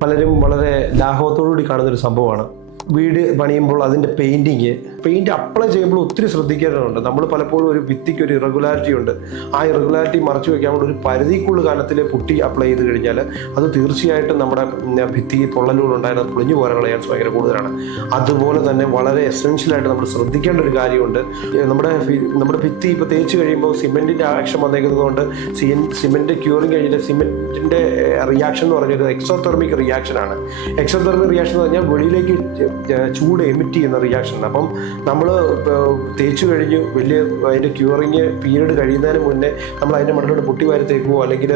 പലരും വളരെ ലാഘവത്തോടുകൂടി കാണുന്നൊരു സംഭവമാണ്. വീട് പണിയുമ്പോൾ അതിൻ്റെ പെയിൻറ് അപ്ലൈ ചെയ്യുമ്പോൾ ഒത്തിരി ശ്രദ്ധിക്കേണ്ടതുണ്ട്. നമ്മൾ പലപ്പോഴും ഒരു ഭിത്തിക്ക് ഒരു ഇറഗുലാരിറ്റി ഉണ്ട്. ആ ഇറഗുലാരിറ്റി മറച്ചു വയ്ക്കാൻ വേണ്ടി ഒരു പരിധിക്കുള്ള കാലത്തിൽ പുട്ടി അപ്ലൈ ചെയ്ത് കഴിഞ്ഞാൽ അത് തീർച്ചയായിട്ടും നമ്മുടെ ഭിത്തി പൊള്ളലുകളുണ്ടായിരുന്ന പൊളിഞ്ഞു പോകാനുള്ള ചാൻസ് ഭയങ്കര കൂടുതലാണ്. അതുപോലെ തന്നെ വളരെ എസെൻഷ്യലായിട്ട് നമ്മൾ ശ്രദ്ധിക്കേണ്ട ഒരു കാര്യമുണ്ട്. നമ്മുടെ ഭിത്തി ഇപ്പോൾ തേച്ച് കഴിയുമ്പോൾ സിമെൻറ്റിൻ്റെ ആക്ഷൻ വന്നേക്കുന്നതുകൊണ്ട് സിമെൻറ്റ് ക്യൂറിങ് കഴിഞ്ഞിട്ട് സിമെൻറ്റിൻ്റെ റിയാക്ഷൻ എന്ന് പറഞ്ഞൊരു എക്സോതെർമിക് റിയാക്ഷനാണ്. എക്സോതെർമിക് റിയാക്ഷൻ എന്ന് പറഞ്ഞാൽ വെളിയിലേക്ക് ചൂട് എമിറ്റ് ചെയ്യുന്ന റിയാക്ഷനാണ്. അപ്പം നമ്മൾ തേച്ച് കഴിഞ്ഞ് വലിയ അതിൻ്റെ ക്യൂറിങ് പീരീഡ് കഴിയുന്നതിന് മുന്നേ നമ്മൾ അതിൻ്റെ മണ്ണിലോട്ട് പൊട്ടി വാരി തേക്കുകയോ അല്ലെങ്കിൽ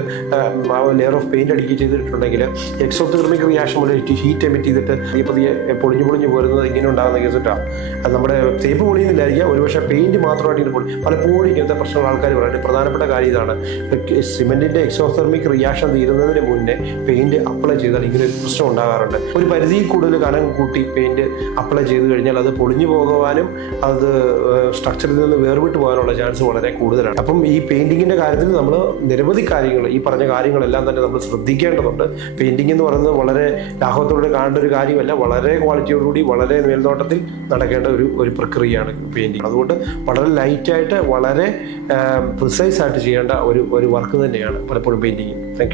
ലെയർ ഓഫ് പെയിൻറ് അടിക്കുകയോ ചെയ്തിട്ടുണ്ടെങ്കിൽ എക്സോതെർമിക് റിയാക്ഷൻ പോലെ ഹീറ്റ് എമിറ്റ് ചെയ്തിട്ട് പതിയെ പൊളിഞ്ഞു പോരുന്നത് ഇങ്ങനെ ഉണ്ടാകുന്ന കേസിട്ടാണ്. അത് നമ്മുടെ തേപ്പ് പൊളിയുന്നില്ലായിരിക്കാം, ഒരുപക്ഷെ പെയിൻറ് മാത്രമായിട്ട് ഇങ്ങനെ പൊളി. പലപ്പോഴും ഇങ്ങനത്തെ പ്രശ്നങ്ങൾ ആൾക്കാർ പറയുന്നത് പ്രധാനപ്പെട്ട കാര്യം ഇതാണ്. സിമെൻറ്റിൻ്റെ എക്സോതെർമിക് റിയാക്ഷൻ തീരുന്നതിന് മുന്നേ പെയിൻറ് അപ്ലൈ ചെയ്താൽ ഇങ്ങനെ ഒരു പ്രശ്നം ഉണ്ടാകാറുണ്ട്. ഒരു പരിധിയിൽ കൂടുതൽ കനം കൂട്ടി പെയിൻറ് അപ്ലൈ ചെയ്ത് കഴിഞ്ഞാൽ അത് പൊളിഞ്ഞു പോകുവാനും അത് സ്ട്രക്ചറിൽ നിന്ന് വേർവിട്ട് പോകാനുള്ള ചാൻസ് വളരെ കൂടുതലാണ്. അപ്പം ഈ പെയിൻറ്റിങ്ങിൻ്റെ കാര്യത്തിൽ നമ്മൾ നിരവധി കാര്യങ്ങൾ, ഈ പറഞ്ഞ കാര്യങ്ങളെല്ലാം തന്നെ നമ്മൾ ശ്രദ്ധിക്കേണ്ടതുണ്ട്. പെയിൻറ്റിങ് എന്ന് പറയുന്നത് വളരെ ലാഘവത്തോടെ കാണേണ്ട ഒരു കാര്യമല്ല, വളരെ ക്വാളിറ്റിയോടുകൂടി വളരെ മേൽനോട്ടത്തിൽ നടക്കേണ്ട ഒരു പ്രക്രിയയാണ് പെയിൻറ്റിങ്. അതുകൊണ്ട് വളരെ ലൈറ്റായിട്ട് വളരെ പ്രിസൈസ് ആയിട്ട് ചെയ്യേണ്ട ഒരു വർക്ക് തന്നെയാണ് പലപ്പോഴും പെയിൻറ്റിങ്. Thank you.